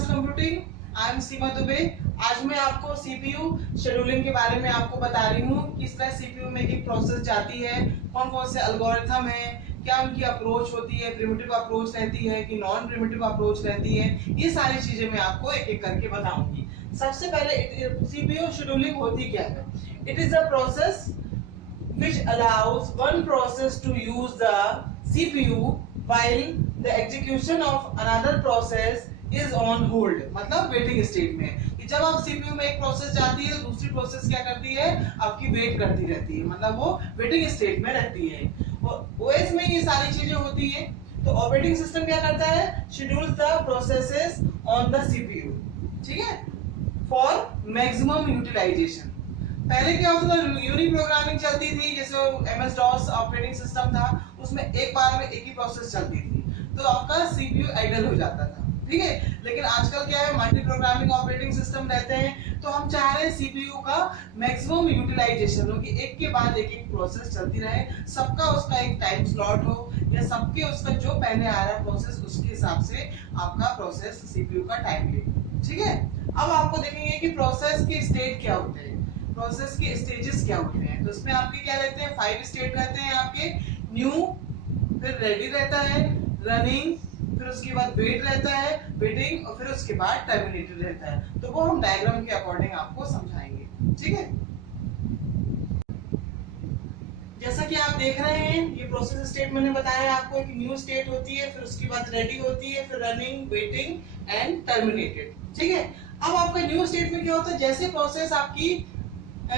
Advance computing, I am सीमा दुबे। आज मैं आपको सीपीयू शेड्यूलिंग के बारे में आपको बता रही हूँ। किस तरह सीपीयू में एक प्रोसेस जाती है, कौन कौन से एल्गोरिथम है, क्या उनकी अप्रोच होती है, प्रिमिटिव अप्रोच रहती है कि नॉन प्रिमिटिव अप्रोच रहती है, ये सारी चीजें मैं आपको एक एक करके बताऊंगी। सबसे पहले सीपीयू शेड्यूलिंग होती क्या है? It is a process which allows one process to use the CPU while the execution of another process is on hold। मतलब वेटिंग स्टेट में कि जब आप सीपीयू में एक प्रोसेस जाती है तो दूसरी प्रोसेस क्या करती है, आपकी वेट करती रहती है, मतलब वो वेटिंग स्टेट में रहती है। और ओएस में ये सारी चीजें होती है। तो ऑपरेटिंग सिस्टम क्या करता है, schedules the processes on the CPU, ठीक है, फॉर मैक्सिमम यूटिलाइजेशन। पहले क्या होता था, यूनिक प्रोग्रामिंग चलती थी, जैसे एमएस डॉस ऑपरेटिंग सिस्टम था, उसमें एक बार में एक ही प्रोसेस चलती थी, तो आपका सीपीयू आइडल हो जाता था, ठीक है। लेकिन आजकल क्या है, मल्टी प्रोग्रामिंग ऑपरेटिंग सिस्टम रहते हैं, तो हम चाह रहे हैं सीपीयू का मैक्सिमम यूटिलाइजेशन हो कि एक के बाद एक एक प्रोसेस चलती रहे, सबका उसका एक टाइम स्लॉट हो, या सबके उसका जो पहले आ रहा है प्रोसेस उसके हिसाब से आपका प्रोसेस सीपीयू का टाइम ले, ठीक है। अब आपको देखेंगे कि प्रोसेस के स्टेट क्या होते हैं, प्रोसेस के स्टेजेस क्या होते हैं। तो इसमें आपके क्या रहते हैं, 5 स्टेट रहते हैं आपके। न्यू, फिर रेडी रहता है, रनिंग, फिर उसके बाद वेट रहता है, वेटिंग, और फिर उसके बाद टर्मिनेटेड रहता है। तो वो हम डायग्राम के अकॉर्डिंग आपको समझाएंगे, ठीक है। जैसा कि आप देख रहे हैं, ये प्रोसेस स्टेट मैंने बताया आपको कि न्यू स्टेट होती है, फिर उसके बाद रेडी होती है, फिर रनिंग, वेटिंग एंड टर्मिनेटेड, ठीक है। अब आपका न्यू स्टेट में क्या होता है, जैसे प्रोसेस आपकी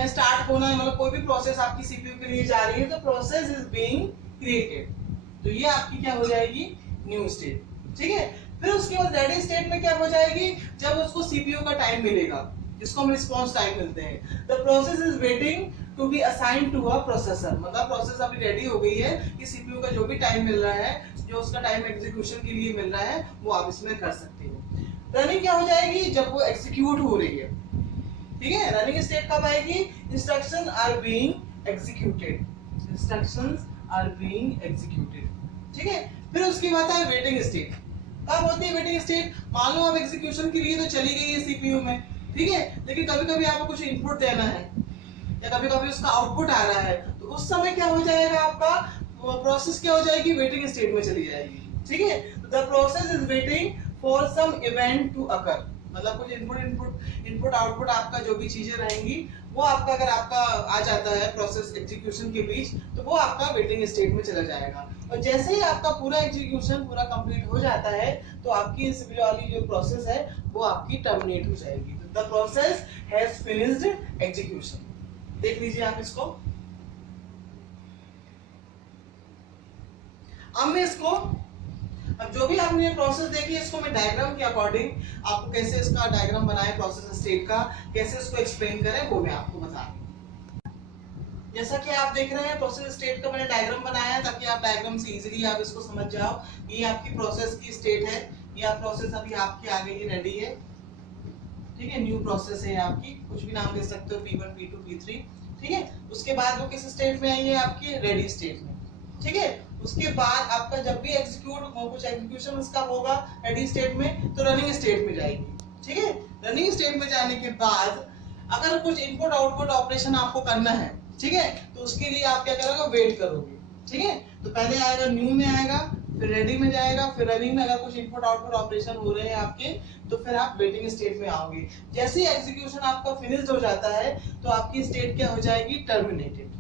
स्टार्ट होना है, मतलब कोई भी प्रोसेस आपकी सीपीयू के लिए जा रही है, तो प्रोसेस इज बीइंग क्रिएटेड, तो ये आपकी क्या हो जाएगी, न्यू स्टेट, ठीक है। फिर उसके बाद रेडी स्टेट में क्या हो जाएगी, जब उसको सीपीयू का टाइम मिलेगा, जिसको हम रिस्पांस टाइम मिलते हैं। The process is waiting to be assign to a processor, मतलब प्रोसेस अभी रेडी हो गई है कि सीपीयू का जो भी टाइम मिल रहा है, जो उसका टाइम एग्जीक्यूशन के लिए मिल रहा है, वो आप इसमें कर सकते हो। रनिंग क्या हो जाएगी, जब वो एग्जीक्यूट हो रही है, ठीक है। रनिंग स्टेट कब आएगी, instruction are being executed, instructions are being executed, ठीक है। फिर उसके बाद है वेटिंग स्टेट। कब होती है वेटिंग स्टेट, मान लो आप एग्जीक्यूशन के लिए तो चली गई है सीपीयू में, ठीक है, लेकिन कभी कभी आपको कुछ इनपुट देना है या कभी कभी उसका आउटपुट आ रहा है, तो उस समय क्या हो जाएगा, आपका प्रोसेस क्या हो जाएगी, वेटिंग स्टेट में चली जाएगी, ठीक है। The process is waiting for some event to occur, मतलब कुछ इनपुट आउटपुट आपका जो भी चीजें रहेंगी, वो आपका अगर आपका आ जाता है प्रोसेस एग्जीक्यूशन के बीच, तो वो आपका वेटिंग स्टेट में चला जाएगा। और जैसे ही आपका पूरा एग्जीक्यूशन पूरा कंप्लीट हो जाता है, तो आपकी सीपीयू वाली जो प्रोसेस है वो आपकी टर्मिनेट हो जाएगी। The process has finished execution. देख लीजिए आप इसको। अब मैं इसको, अब जो भी आपने प्रोसेस देखी है, इसको मैं डायग्राम के अकॉर्डिंग आपको कैसे इसका डायग्राम बनाए प्रोसेस स्टेट का, कैसे इसको एक्सप्लेन करें, वो मैं आपको बता रही हूं। जैसा कि आप देख रहे हैं, प्रोसेस स्टेट का मैंने डायग्राम बनाया है ताकि आप डायग्राम से इजीली आप इसको समझ जाओ। ये आपकी प्रोसेस की स्टेट है, ये आप प्रोसेस अभी आपके आगे ही रेडी है, ठीक है। न्यू प्रोसेस है आपकी, कुछ भी नाम दे सकते हो, P1, P2, P3, ठीक है। उसके बाद वो किस स्टेट में आई है, आपकी रेडी स्टेट में, ठीक है। उसके बाद आपका जब भी कुछ एग्जीक्यूशन उसका होगा रेडी स्टेट में, तो रनिंग स्टेट में जाएगी, ठीक है। रनिंग स्टेट में जाने के बाद अगर कुछ इनपुट आउटपुट ऑपरेशन आपको करना है, ठीक है, तो उसके लिए आप क्या करोगे, वेट करोगे, ठीक है। तो पहले आएगा न्यू में आएगा, फिर रेडी में जाएगा, फिर रनिंग में अगर कुछ इनपुट आउटपुट ऑपरेशन हो रहे हैं आपके, तो फिर आप वेटिंग स्टेट में आओगे। जैसे ही एग्जीक्यूशन आपका फिनिश्ड हो जाता है, तो आपकी स्टेट क्या हो जाएगी, टर्मिनेटेड,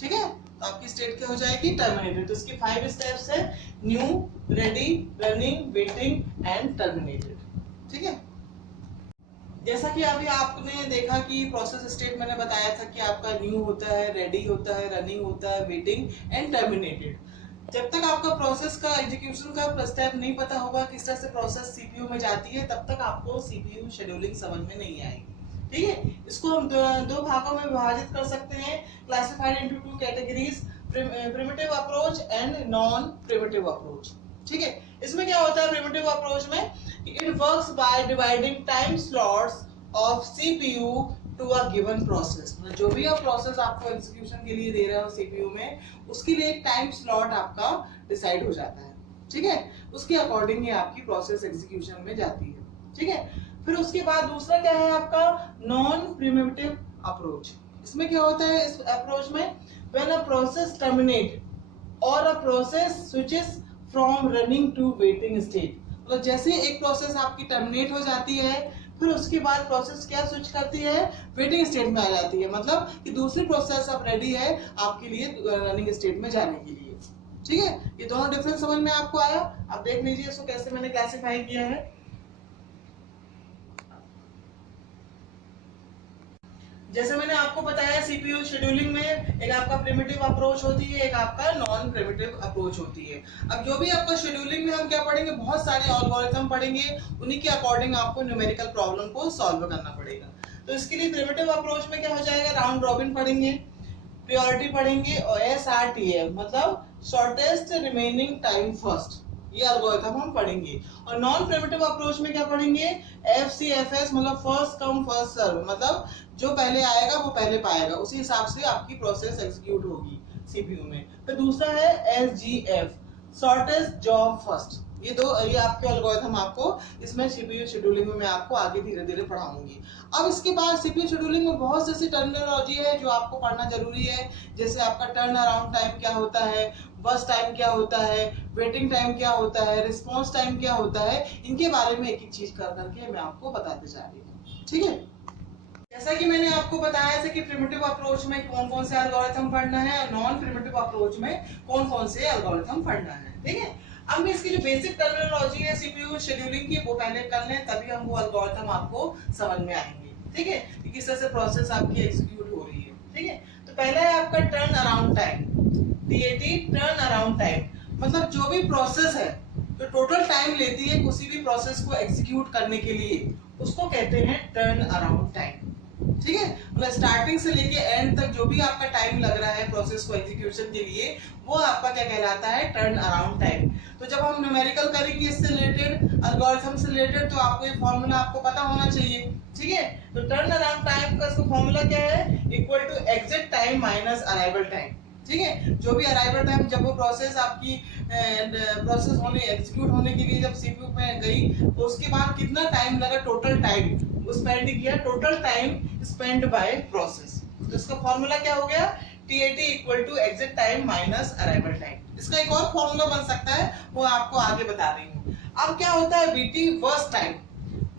ठीक है। तो आपकी स्टेट क्या हो जाएगी, टर्मिनेटेड। तो इसके 5 स्टेप्स है, new, ready, running, waiting and terminated, ठीक है। जैसा कि अभी आपने देखा कि प्रोसेस स्टेट मैंने बताया था कि आपका न्यू होता है, रेडी होता है, रनिंग होता है, वेटिंग एंड टर्मिनेटेड। जब तक आपका प्रोसेस का एग्जीक्यूशन का स्टेप नहीं पता होगा किस तरह से प्रोसेस सीपीयू में जाती है, तब तक आपको सीपीयू शेड्यूलिंग समझ में नहीं आएगी, ठीक है। इसको हम दो भागों में विभाजित कर सकते हैं, classified into 2 categories, primitive approach and non primitive approach, ठीक है। इसमें क्या होता है प्रिमिटिव अप्रोच में, it works by dividing time slots of CPU to a given process, मतलब जो भी आप प्रोसेस आपको एग्जीक्यूशन के लिए दे रहे हो सीपीयू में, उसके लिए एक टाइम स्लॉट आपका डिसाइड हो जाता है, ठीक है। उसके अकॉर्डिंग ही आपकी प्रोसेस एग्जीक्यूशन में जाती है। ठीक है। फिर उसके बाद दूसरा क्या है आपका नॉन प्रिमिटिव अप्रोच। इसमें क्या होता है इस अप्रोच में, व्हेन अ प्रोसेस टर्मिनेट और a process switches from running to waiting state. मतलब जैसे एक प्रोसेस आपकी टर्मिनेट हो जाती है, फिर उसके बाद प्रोसेस क्या स्विच करती है, वेटिंग स्टेट में आ जाती है। मतलब कि दूसरी प्रोसेस अब रेडी है आपके लिए रनिंग स्टेट में जाने के लिए। ठीक है, ये दोनों डिफरेंस समझ में आपको आया। आप देख लीजिए इसको कैसे मैंने क्लासिफाई किया है। जैसे मैंने आपको बताया सीपीयू शेड्यूलिंग में एक आपका प्रिमिटिव अप्रोच होती है, एक आपका नॉन प्रिमिटिव अप्रोच होती है। अब जो भी आपका शेड्यूलिंग में हम क्या पढ़ेंगे, बहुत सारे एल्गोरिथम पढ़ेंगे, उन्हीं के अकॉर्डिंग आपको न्यूमेरिकल प्रॉब्लम को सॉल्व करना पड़ेगा। तो इसके लिए प्रिमिटिव अप्रोच में क्या हो जाएगा, राउंड रॉबिन पढ़ेंगे, प्रायोरिटी पढ़ेंगे और SRTF मतलब शॉर्टेस्ट रिमेनिंग टाइम फर्स्ट, ये एल्गोरिथम हम पढ़ेंगे। और नॉन प्रिमिटिव अप्रोच में क्या पढ़ेंगे, FCFS मतलब फर्स्ट कम फर्स्ट सर्व, मतलब जो पहले आएगा वो पहले पाएगा, उसी हिसाब से आपकी प्रोसेस एग्जीक्यूट होगी सीपीयू में। फिर दूसरा है SGF शॉर्टेस्ट जॉब फर्स्ट। ये आपके एल्गोरिथम आपको इसमें सीपीयू शेड्यूलिंग में मैं आपको आगे धीरे धीरे पढ़ाऊंगी। अब इसके बाद सीपीयू शेड्यूलिंग में बहुत सी ऐसी टर्मिनोलॉजी है जो आपको पढ़ना जरूरी है। जैसे आपका टर्न अराउंड टाइम क्या होता है, बस टाइम क्या होता है, वेटिंग टाइम क्या होता है, रिस्पॉन्स टाइम क्या होता है, इनके बारे में एक एक चीज कर करके मैं आपको बताते जा रही हूँ। ठीक है, जैसा कि मैंने आपको बताया था कि प्रिमिटिव अप्रोच में कौन कौन से एल्गोरिथम पढ़ना है और नॉन प्रिमिटिव अप्रोच में कौन कौन से एल्गोरिथम पढ़ना है। ठीक है, अब इसकी जो बेसिक टर्मिनोलॉजी है सीपीयू शेड्यूलिंग की वो पहले कर लें, तभी हम वो एल्गोरिथम आपको समझ में आएंगे। ठीक है, कि किस तरह से प्रोसेस आपकी एग्जीक्यूट हो रही है। ठीक है, तो पहला है आपका turn around time, TAT turn around time. मतलब जो भी प्रोसेस है जो टोटल टाइम लेती है किसी भी प्रोसेस को एग्जीक्यूट करने के लिए, उसको कहते हैं टर्न अराउंड टाइम। ठीक है, मतलब स्टार्टिंग से लेके एंड तक जो भी आपका टाइम लग रहा है प्रोसेस को एग्जीक्यूशन के लिए, वो आपका क्या कहलाता है, टर्न अराउंड टाइम। तो जब हम न्यूमेरिकल करेंगे इससे रिलेटेड, एल्गोरिथम से रिलेटेड, तो आपको ये फॉर्मूला आपको पता होना चाहिए। ठीक है, तो टर्न अराउंड टाइम का इसका फॉर्मूला क्या है, equal to exit time minus arrival time. ठीक है, जो भी अराइवल टाइम, जब वो प्रोसेस आपकी प्रोसेस होने एग्जीक्यूट होने के लिए जब सीपीयू में गई, तो उसके बाद कितना टाइम लगा, टोटल टाइम स्पेंड किया, total time spend by process. तो इसका फॉर्मूला क्या हो गया, TAT equal to exit time minus arrival time. इसका एक और फॉर्मूला बन सकता है, वो आपको आगे बता रही हूँ। अब क्या होता है VT worst time.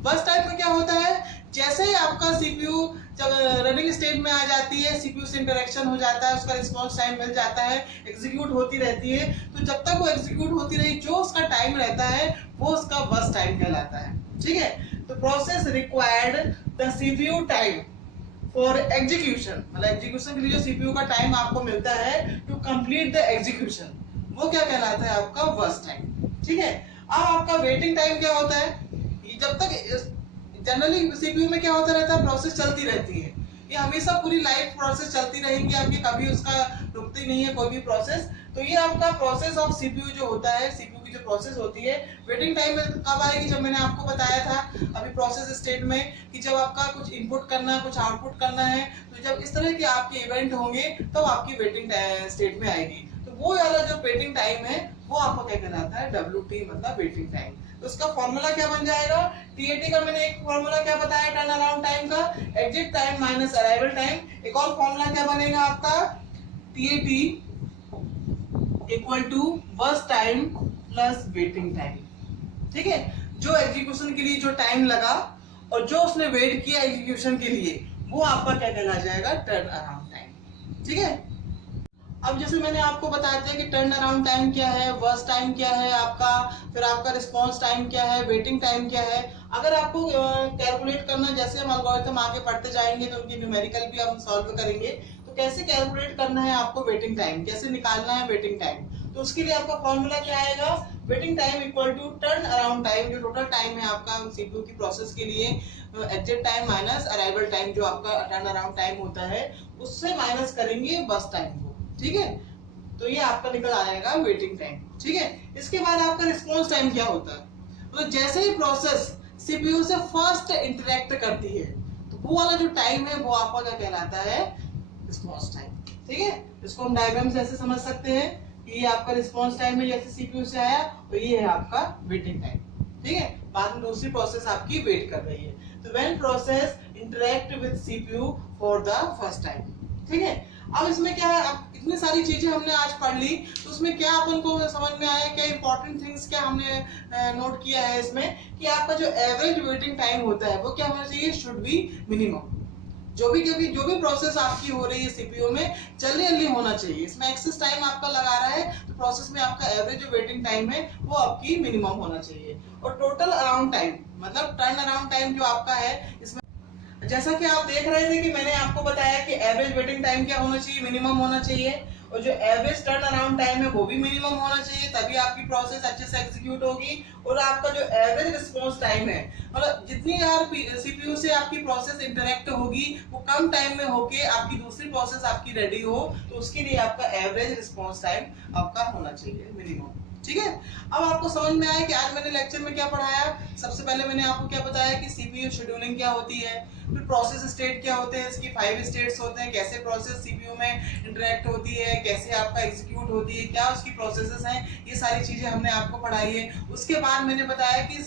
Worst time में क्या होता है, जैसे ही आपका सीपीयू जब रनिंग स्टेट में आ जाती है, सीपीयू से इंटरेक्शन हो जाता है, उसका रिस्पांस टाइम मिल जाता है, एग्जीक्यूट होती रहती है, तो जब तक वो एग्जीक्यूट होती रही, जो उसका टाइम रहता है वो उसका वर्स्ट टाइम कहलाता है। ठीक है, तो process required the CPU time for execution, मतलब एग्जीक्यूशन के लिए जो सीपीयू का टाइम आपको मिलता है टू कंप्लीट द एग्जीक्यूशन, वो क्या कहलाता है, आपका वर्स्ट टाइम। ठीक है, अब आपका वेटिंग टाइम क्या होता है, जब तक जनरली सीपीयू में क्या होता रहता है, प्रोसेस चलती रहती है, ये हमेशा पूरी लाइफ प्रोसेस चलती रहेगी आपकी, कभी उसका रुकती नहीं है कोई भी प्रोसेस। तो ये आपका प्रोसेस ऑफ सीपीयू जो होता है, सीपीयू की जो प्रोसेस होती है, वेटिंग टाइम में कब आएगी, जब मैंने आपको बताया था अभी प्रोसेस स्टेट में कि जब आपका कुछ इनपुट करना है, कुछ आउटपुट करना है, तो जब इस तरह के आपके इवेंट होंगे तो आपकी वेटिंग स्टेट में आएगी। तो वो वाला जो वेटिंग टाइम है वो आपको क्या कहलाता है, WT मतलब वेटिंग टाइम। तो उसका फॉर्मूला क्या बन जाएगा, TAT का मैंने एक फॉर्मूला क्या बताया टर्न अराउंड टाइम का, exit time minus arrival time. एक और फॉर्मूला क्या बनेगा आपका, TAT equal to burst time plus waiting time. ठीक है, जो एग्जीक्यूशन के लिए जो टाइम लगा और जो उसने वेट किया एग्जीक्यूशन के लिए, वो आपका क्या कहला जाएगा, टर्न अराउंड टाइम। ठीक है, अब जैसे मैंने आपको बताया था कि टर्न अराउंड टाइम क्या है, वर्स्ट टाइम क्या है आपका, फिर आपका रिस्पांस टाइम क्या है, वेटिंग टाइम क्या है। अगर आपको कैलकुलेट करना, जैसे हम एल्गोरिथम आगे पढ़ते जाएंगे तो उनकी न्यूमेरिकल भी हम सॉल्व करेंगे, तो कैसे कैलकुलेट करना है आपको वेटिंग टाइम, कैसे निकालना है वेटिंग टाइम, तो उसके लिए आपका फॉर्मूला क्या आएगा, waiting time equal to turn around time, जो टोटल टाइम है आपका सीपीयू की प्रोसेस के लिए, exit time minus arrival time जो आपका टर्न अराउंड टाइम होता है, उससे माइनस करेंगे बस टाइम को। ठीक है, तो ये आपका निकल आएगा वेटिंग टाइम। ठीक है, इसके बाद आपका रिस्पांस टाइम क्या होता है, मतलब जैसे ही प्रोसेस सीपीयू से फर्स्ट इंटरेक्ट करती है, तो वो वाला जो टाइम है वो आपका क्या कहलाता है, रिस्पांस टाइम। ठीक है, इसको हम डायग्राम से ऐसे समझ सकते हैं कि ये आपका रिस्पांस टाइम है, जैसे सीपीयू से आया, तो ये है आपका वेटिंग टाइम। ठीक है, बाद में दूसरी प्रोसेस आपकी वेट कर रही है। तो when process interact with CPU for the first time, ठीक है। अब इसमें क्या है, अब इतनी सारी चीजें हमने आज पढ़ ली, तो उसमें क्या अपन को समझ में आया, क्या इंपॉर्टेंट थिंग्स क्या हमने नोट किया है इसमें, कि आपका जो एवरेज वेटिंग टाइम होता है वो क्या होना चाहिए, शुड बी मिनिमम। जो भी प्रोसेस आपकी हो रही है सीपीयू में, जल्दी होना चाहिए। इसमें एक्सेस टाइम आपका लगा रहा है, तो प्रोसेस में आपका एवरेज जो वेटिंग टाइम है वो आपकी मिनिमम होना चाहिए। और टोटल अराउंड टाइम, मतलब टर्न अराउंड टाइम जो आपका है, इसमें जैसा कि आप देख रहे थे कि मैंने आपको बताया कि एवरेज वेटिंग टाइम क्या होना चाहिए, मिनिमम होना चाहिए, और जो एवरेज टर्न अराउंड टाइम है वो भी मिनिमम होना चाहिए, तभी आपकी प्रोसेस अच्छे से एग्जीक्यूट होगी। और आपका जो एवरेज रिस्पांस टाइम है, मतलब जितनी यार सीपीयू से आपकी प्रोसेस इंटरेक्ट होगी वो कम टाइम में होके आपकी दूसरी प्रोसेस आपकी रेडी हो, तो उसके लिए आपका एवरेज रिस्पांस टाइम आपका होना चाहिए मिनिमम, ठीक है। अब आपको समझ में आया कि आज मैंने लेक्चर में क्या पढ़ाया। सबसे पहले मैंने आपको क्या बताया कि सीपीयू शेड्यूलिंग क्या होती है, फिर प्रोसेस स्टेट क्या होते हैं, इसकी 5 स्टेट्स होते हैं, कैसे प्रोसेस सीपीयू में इंटरेक्ट होती है, कैसे आपका एग्जीक्यूट होती है, क्या उसकी प्रोसेसेस हैं, ये सारी चीजें हमने आपको पढ़ाई है। उसके बाद मैंने बताया कि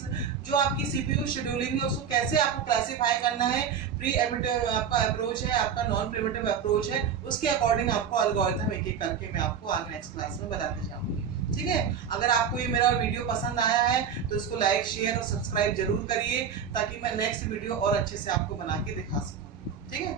जो आपकी सीपीयू शेड्यूलिंग है उसको कैसे आपको क्लासिफाई करना है, प्री एमिटिव आपका अप्रोच है, आपका नॉन प्रिमिटिव अप्रोच है, उसके अकॉर्डिंग आपको एल्गोरिथम एक एक करके मैं आपको आज नेक्स्ट क्लास में बताते जाऊंगी, ठीक है। अगर आपको ये मेरा वीडियो पसंद आया है तो इसको लाइक, शेयर और सब्सक्राइब जरूर करिए, ताकि मैं नेक्स्ट वीडियो और अच्छे से आपको बना के दिखा सकूं, ठीक है।